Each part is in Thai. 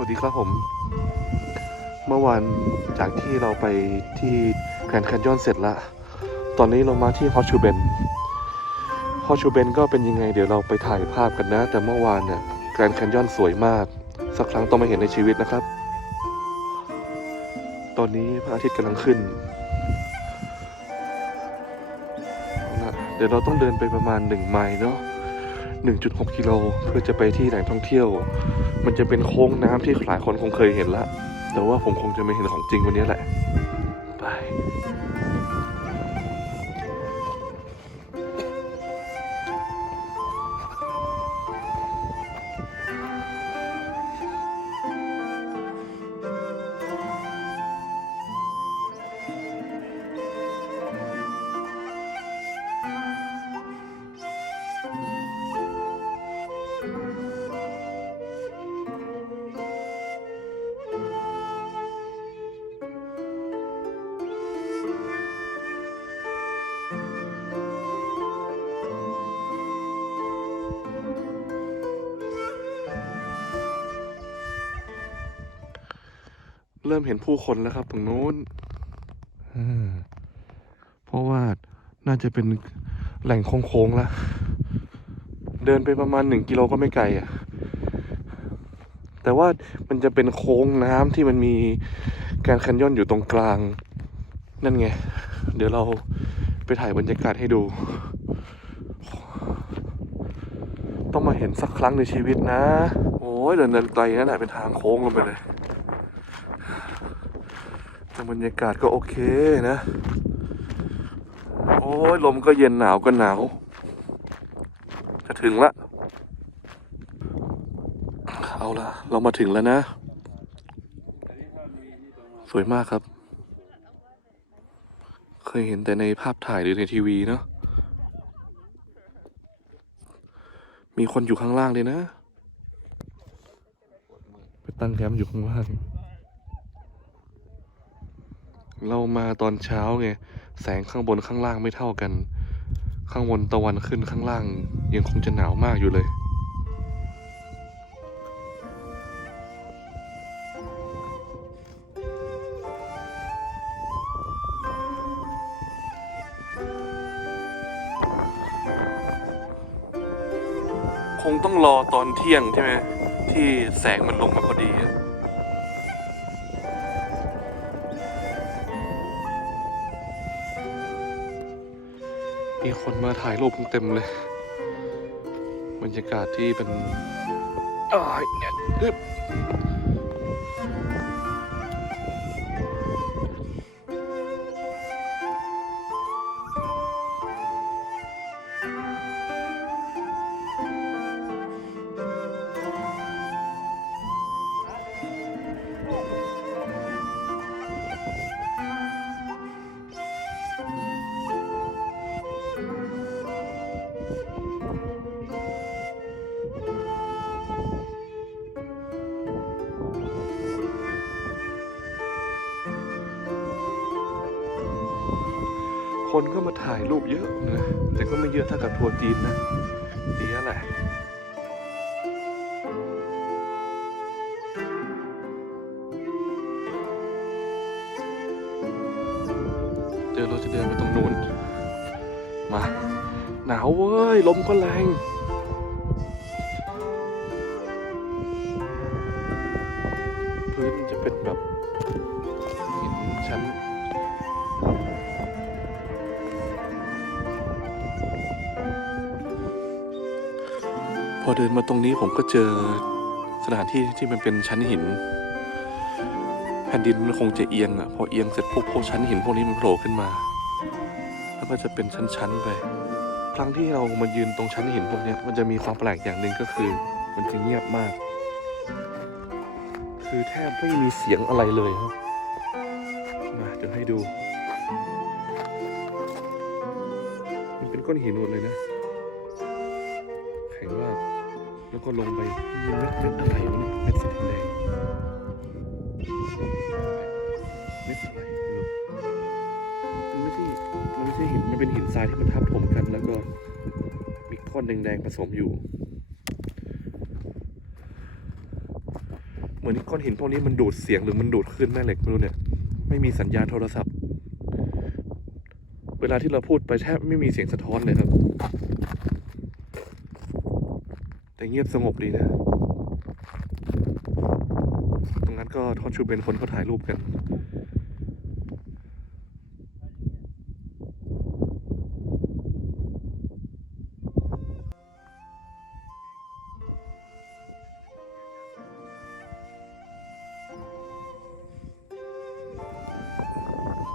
วัสดีครับผม เมื่อวานจากที่เราไปที่แกรนด์แคนยอนเสร็จละตอนนี้เรามาที่ฮอชูเบนฮอชูเบนก็เป็นยังไงเดี๋ยวเราไปถ่ายภาพกันนะ แต่เมื่อวานเนี่ยแกรนด์แคนยอนสวยมาก สักครั้งต้องมาเห็นในชีวิตนะครับ ตอนนี้พระอาทิตย์กำลังขึ้นเอาละเดี๋ยวเราต้องเดินไปประมาณ1ไมล์เนาะ 1.6 กิโลเพื่อจะไปที่แหล่งท่องเที่ยว มันจะเป็นโค้งน้ำที่หลายคนคงเคยเห็นละ แต่ว่าผมคงจะไม่เห็นของจริงวันนี้แหละ เริ่มเห็นผู้คนแล้วครับตรงนู้นอืมเพราะว่าน่าจะเป็นแหล่งโค้งๆแล้วเดินไปประมาณหนึ่งกิโลก็ไม่ไกลอะ แต่ว่ามันจะเป็นโค้งน้ำที่มันมีการคันย่อนอยู่ตรงกลาง นั่นไง เดี๋ยวเราไปถ่ายบรรยากาศให้ดู ต้องมาเห็นสักครั้งในชีวิตนะ โอ้ยเดินเดินไกลนั่นแหละเป็นทางโค้งลงไปเลยแต่ บรรยากาศก็โอเคนะ โอ้ยลมก็เย็นหนาวก็หนาวจะถึงละ เอาละเรามาถึงแล้วนะ สวยมากครับ เคยเห็นแต่ในภาพถ่ายหรือในทีวีเนาะมีคนอยู่ข้างล่างเลยนะ ไปตั้งแคมป์อยู่ข้างล่าง เรามาตอนเช้าไง แสงข้างบนข้างล่างไม่เท่ากัน ข้างบนตะวันขึ้นข้างล่าง ยังคงจะหนาวมากอยู่เลย คงต้องรอตอนเที่ยงใช่ไหมที่แสงมันลงมาพอดีอะ มีคนมาถ่ายรูปกันเต็มเลย บรรยากาศที่เป็นอ้ายเนี่ย คนก็มาถ่ายรูปเยอะนะ แต่ก็ไม่เยอะเท่ากับทัวร์จีนนะดีแล้วแหละเดี๋ยวเราจะเดินไปตรงนู้น มา หนาวเว้ย ลมก็แรง พอเดินมาตรงนี้ผมก็เจอสถานที่ที่มันเป็นชั้นหิน แผ่นดินมันคงจะเอียงอะ พอเอียงเสร็จพวกพวกชั้นหินพวกนี้มันโผล่ขึ้นมา แล้วก็จะเป็นชั้นๆไป ครั้งที่เรามายืนตรงชั้นหินพวกนี้มันจะมีความแปลกอย่างหนึ่งก็คือ มันจะเงียบมาก คือแทบไม่มีเสียงอะไรเลยครับ มาเดี๋ยวให้ดู มันเป็นก้อนหินหมดเลยนะ ข็งมากแล้วก็ลงไปมีเม็ดเม็ดอะไรวะเนี่ยเม็ดสีแดงเม็ดอะไรไม่รู้มันไม่ใช่มันไม่ใช่หินมันเป็นหินทรายที่มันทับถมกัน แล้วก็มีก้อนแดงๆผสมอยู่ เหมือนก้อนหินพวกนี้มันดูดเสียงหรือมันดูดคลื่นแม่เหล็กไม่รู้เนี่ย ไม่มีสัญญาณโทรศัพท์ เวลาที่เราพูดไปแทบไม่มีเสียงสะท้อนเลยครับ แต่เงียบสงบดีนะ ตรงนั้นก็ทอดชูเป็นคนเขาถ่ายรูปกัน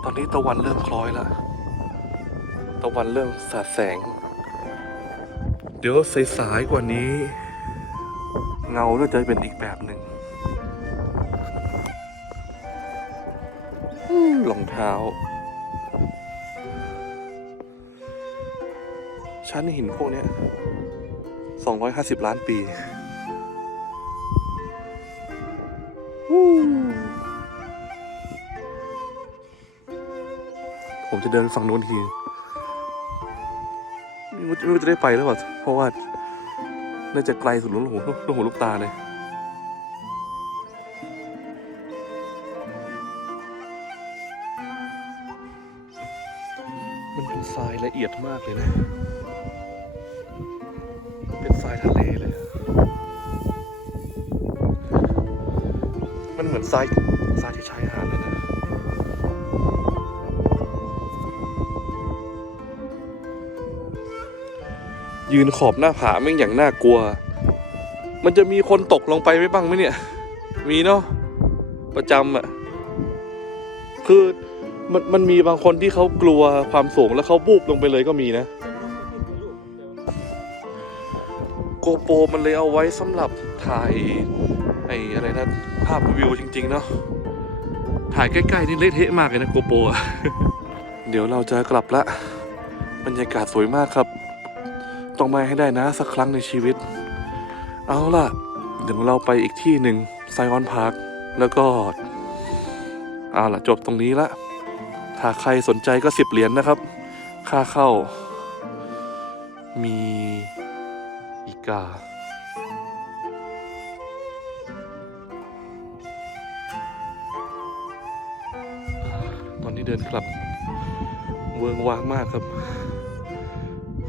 ตอนนี้ตะวันเริ่มคล้อยแล้ว ตะวันเริ่มสาดแสง ดี๋ยวสายๆกว่านี้ เงาก็จะเป็นอีกแบบหนึ่งรองเท้า ชั้นหินพวกนี้ย250ล้านปีผมจะเดินฝั่งนู้นที ไม่รู้จะได้ไปหรือเปล่าเพราะว่าน่าจะไกลสุดลูกหูลูกหูลูกตาเลยมันเป็นทรายละเอียดมากเลยนะ เป็นทรายทะเลเลย มันเหมือนทราย ยืนขอบหน้าผาแม่งอย่างน่ากลัว มันจะมีคนตกลงไปไหมบ้างไหมเนี่ย มีเนาะประจำอะ่ะคือมันมันมีบางคนที่เขากลัวความสูงแล้วเขาบูบลงไปเลยก็มีนะโกโปรมันเลยเอาไว้สำหรับถ่ายไอ้อะไรนะภาพวิวจริง ๆ เนาะถ่ายใกล้ ๆ นี่เละเทะมากเลยนะโกโปรเดี๋ยวเราจะกลับละ บรรยากาศสวยมากครับ ต้องมาให้ได้นะสักครั้งในชีวิต เอาล่ะ เดี๋ยวเราไปอีกที่หนึ่งไซออนพาร์คแล้วก็ เอาล่ะ จบตรงนี้ละ ถ้าใครสนใจก็สิบเหรียญนะครับ ค่าเข้า มีอีกาตอนนี้เดินกลับ เวิงว้างมากครับ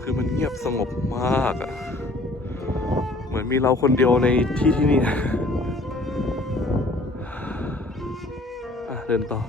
คือมันเงียบสงบมากอะเหมือนมีเราคนเดียวในที่ที่นี่ อะ เดินต่อ